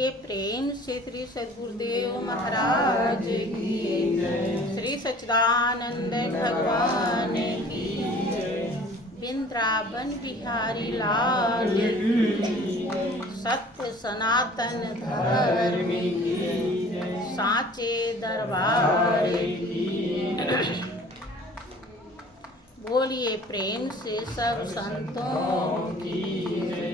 बोलिए प्रेम से श्री सद्गुरुदेव महाराज की जय। श्री सच्चिदानंद भगवान की जय। वृंदावन बिहारी लाल की सत्य सनातन धर्म की साचे दरबार की। बोलिए प्रेम से सब संतों की जय।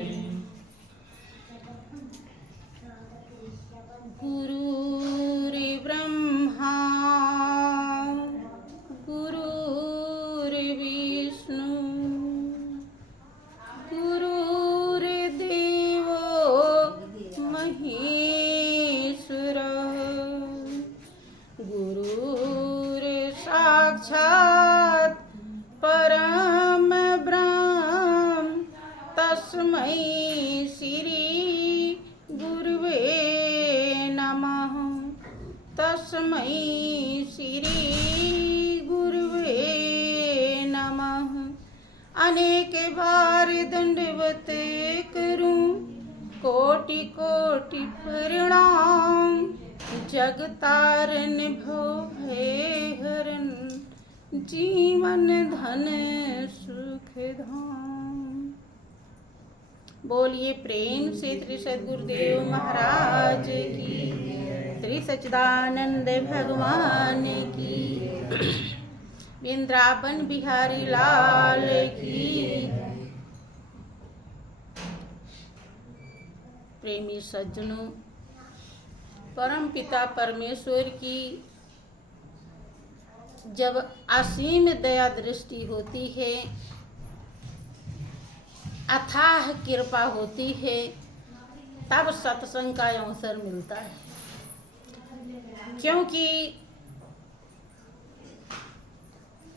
गुरुर्ब्रह्मा गुरुर्विष्णु गुरुर्देवो महेश्वर गुरुर्साक्षात् परम ब्रह्म तस्मै श्री गुरुवे नमः। तस्मै श्री गुरुवे नमः। अनेक बार दंडवत करूं कोटि कोटि प्रणाम। जग तारन भव भय हरन जीवन धन सुख धाम। बोलिए प्रेम से श्री सद्गुरुदेव महाराज की। श्री सच्चिदानंद भगवान की। वृंदावन बिहारी लाल की। प्रेमी सज्जनों, परम पिता परमेश्वर की जब असीम दया दृष्टि होती है, अथाह कृपा होती है, तब सत्संग का अवसर मिलता है। क्योंकि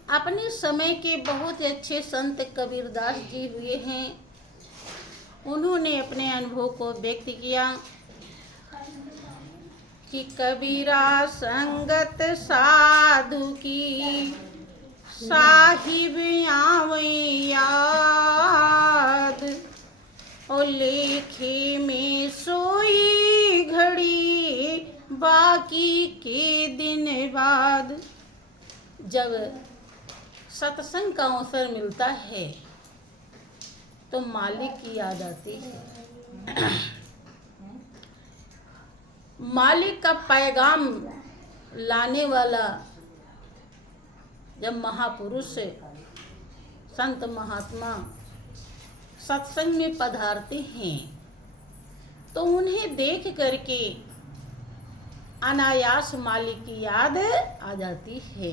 अपने समय के बहुत अच्छे संत कबीरदास जी हुए हैं। उन्होंने अपने अनुभव को व्यक्त किया कि कबीरा संगत साधु की साहिब आवे याद। और लेखे में सोई घड़ी बाकी के दिन बाद। जब सत्संग का अवसर मिलता है तो मालिक की याद आती है। मालिक का पैगाम लाने वाला जब महापुरुष संत महात्मा सत्संग में पधारते हैं तो उन्हें देख करके अनायास मालिक की याद आ जाती है।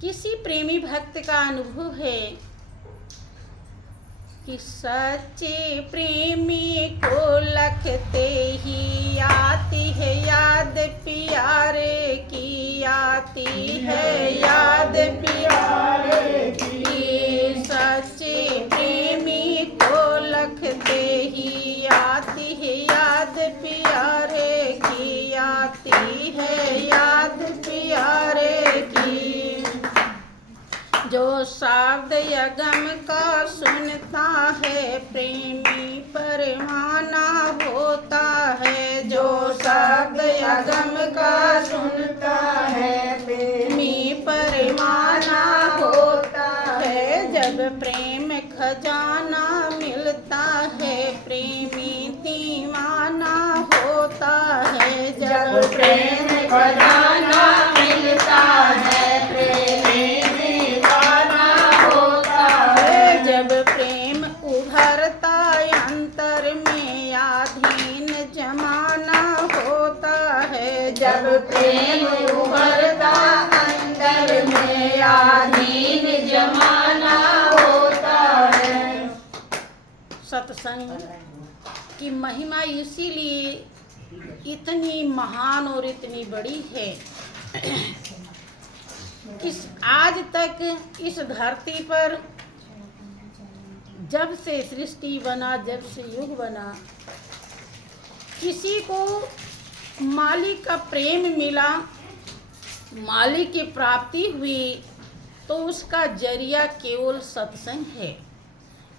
किसी प्रेमी भक्त का अनुभव है कि सच्चे प्रेमी को लखते ही आती है याद प्यारे की। आती है याद प्यारे की। सच्चे प्रेमी को लखते ही आती है याद प्यारे की। आती है याद प्यारे की। जो शब्द यगम का सुनता है प्रेमी परवाना होता है। जो शब्द यगम का सुनता है प्रेमी परवाना होता है। जब प्रेम खजाना मिलता है प्रेमी दीवाना होता है। जब प्रेम खजाना मिलता है प्रेमी उभरता अंतर में आधीन जमाना होता है। जब प्रेम उभरता अंतर में आधीन जमाना होता है। सत्संग की महिमा इसीलिए इतनी महान और इतनी बड़ी है कि आज तक इस धरती पर जब से सृष्टि बना, जब से युग बना, किसी को मालिक का प्रेम मिला, मालिक की प्राप्ति हुई तो उसका जरिया केवल सत्संग है।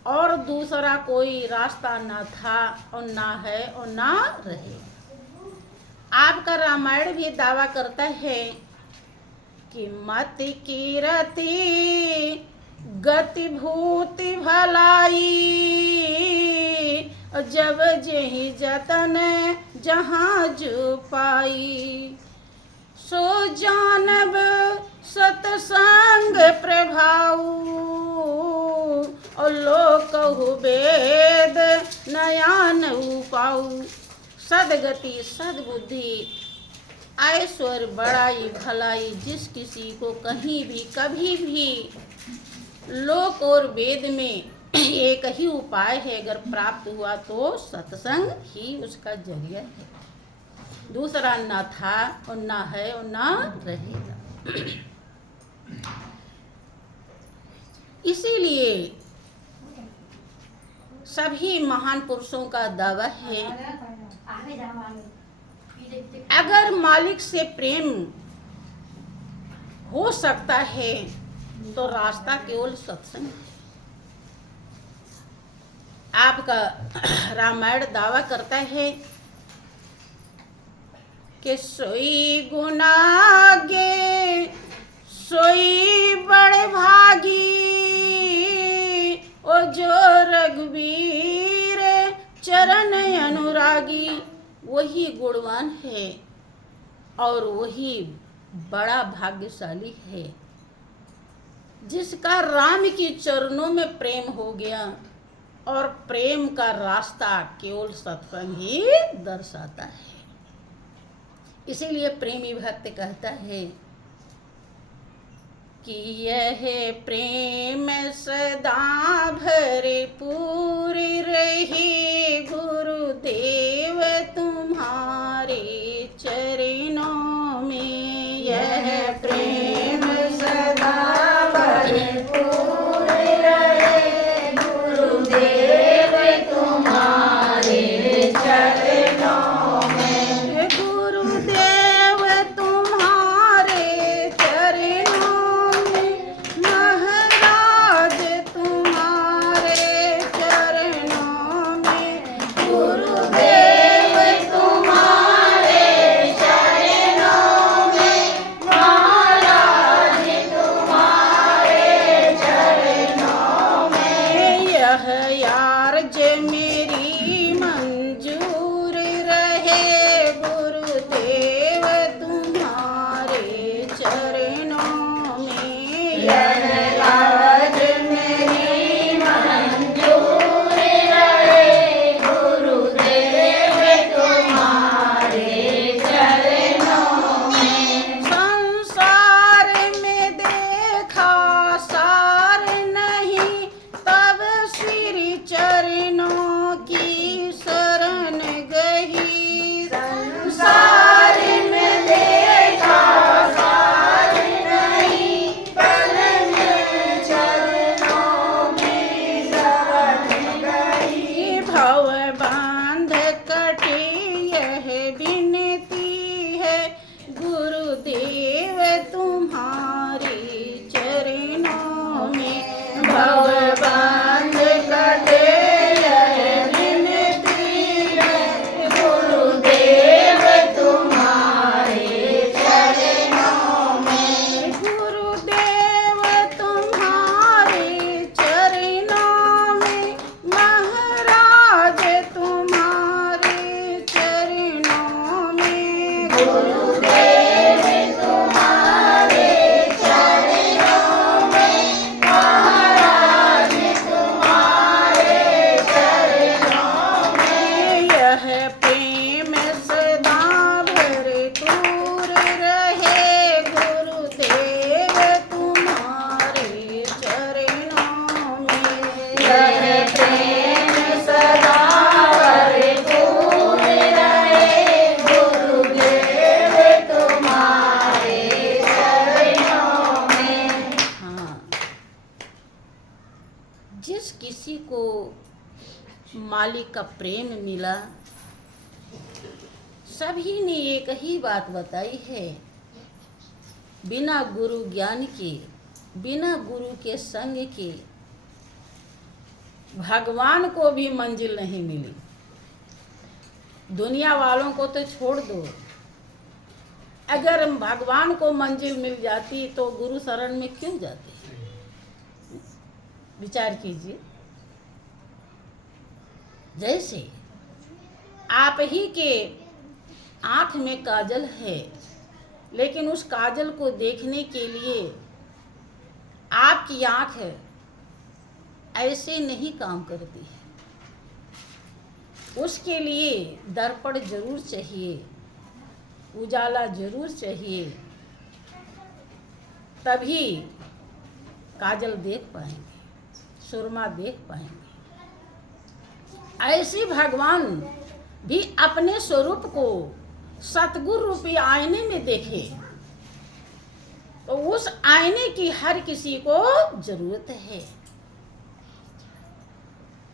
और दूसरा कोई रास्ता ना था और ना है और ना रहे। आपका रामायण भी दावा करता है कि मति कीरति गति भूति भलाई, जब जेहि जतन जहाँ जो पाई, सो जानब सतसंग प्रभाऊ, और लोक कहु वेद नयान उपाऊ। सदगति सद्बुद्धि ऐश्वर्य बड़ाई भलाई जिस किसी को कहीं भी कभी भी लोक और वेद में एक ही उपाय है, अगर प्राप्त हुआ तो सत्संग ही उसका जरिया है। दूसरा ना था और ना है और ना रहेगा। इसीलिए सभी महान पुरुषों का दावा है, अगर मालिक से प्रेम हो सकता है तो रास्ता केवल सत्संग है। आपका रामायण दावा करता है कि सोई गुनागे सोई बड़े भागी, ओ जो रघुवीर चरण अनुरागी, वही गुणवान है और वही बड़ा भाग्यशाली है जिसका राम के चरणों में प्रेम हो गया। और प्रेम का रास्ता केवल सत्संग ही दर्शाता है। इसीलिए प्रेमी भक्त कहता है कि यह प्रेम सदा भरे पूरी रही, गुरुदेव तुम्हारे चरणों में। यह प्रेम सदा भरे पूरी रहे, गुरुदेव तुम्हारे चरणों में। गुरुदेव तुम्हारे चरणों में, महाराज तुम्हारे चरणों में। गुरुदेव तुम्हारे चरणों में, महाराज तुम्हारे चरणों में। यह यार्ज मेरी मंजूर रहे, गुरुदेव तुम्हारे चरणों में। यह यार्ज मेरी मंजूर रहे, गुरुदेव तुम्हारे चरणों में। संसार में देखा सार नहीं, तब श्री चरणों की शरण गई। संसार में देखा सार नहीं, तब श्री चरणों में शरण गई। भव बांध कटे यह विनती है, गुरुदेव तुम्हारे चरणों में। भव बांध कटे यह विनती है, गुरुदेव तुम्हारे चरणों में। गुरुदेव तुम्हारे चरणों में, महाराज तुम्हारे चरणों में। गुरुदेव तुम्हारे चरणों में, महाराज तुम्हारे चरणों में। यह प्रेम सदा भरे पूर रहे, गुरुदेव तुम्हारे चरणों में। यह प्रेम सदा भरे पूर रहे, गुरुदेव तुम्हारे चरणों में। हाँ, जिस किसी को मालिक का प्रेम मिला, सभी ने एक ही बात बताई है, बिना गुरु ज्ञान के, बिना गुरु के संग के भगवान को भी मंजिल नहीं मिली। दुनिया वालों को तो छोड़ दो, अगर भगवान को मंजिल मिल जाती तो गुरु शरण में क्यों जाते? विचार कीजिए। जैसे आप ही के आँख में काजल है, लेकिन उस काजल को देखने के लिए आपकी आँख ऐसे नहीं काम करती है। उसके लिए दर्पण जरूर चाहिए, उजाला जरूर चाहिए, तभी काजल देख पाएंगे, सुरमा देख पाएंगे। ऐसे भगवान भी अपने स्वरूप को सतगुरु रूपी आईने में देखे, तो उस आईने की हर किसी को जरूरत है।